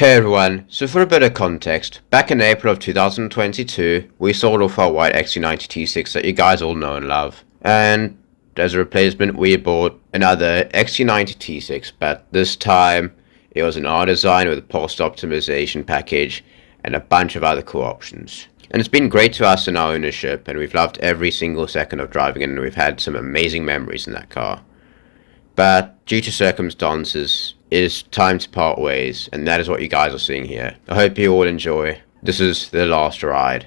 Hey everyone, so for a bit of context, back in April of 2022, we sold off our white XC90 T6 that you guys all know and love. And as a replacement, we bought another XC90 T6, but this time it was an R-Design with a post optimization package and a bunch of other cool options. And it's been great to us in our ownership, and we've loved every single second of driving it, and we've had some amazing memories in that car. But due to circumstances, it is time to part ways, and that is what you guys are seeing here. I hope you all enjoy. This is the last ride.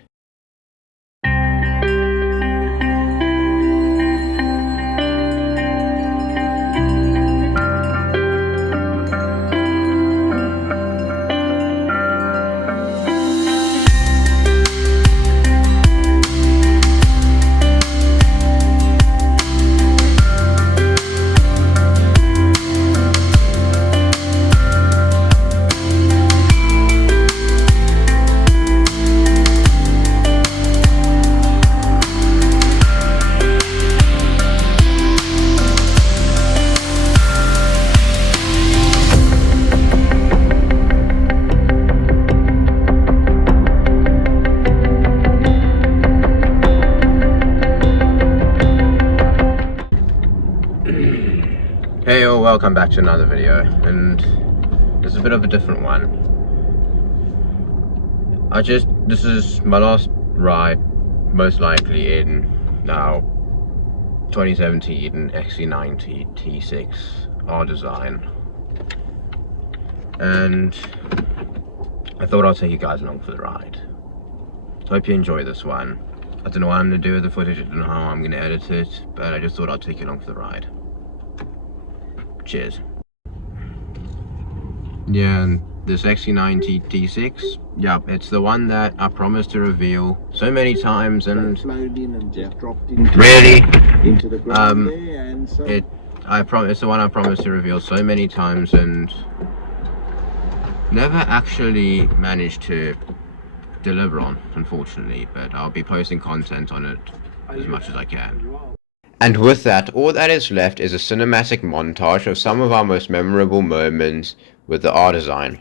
Hey all, welcome back to another video, and this is a bit of a different one. This is my last ride, most likely in now 2017 XC90 T6 R-Design, and I thought I'd take you guys along for the ride. Hope you enjoy this one. I don't know what I'm going to do with the footage, I don't know how I'm going to edit it, but I just thought I'd take you along for the ride. Cheers. Yeah, and this XC90 T6, yeah, it's the one that I promised to reveal so many times, and really, it's the one I promised to reveal so many times, and never actually managed to deliver on, unfortunately. But I'll be posting content on it as much as I can. And with that, all that is left is a cinematic montage of some of our most memorable moments with the R-Design.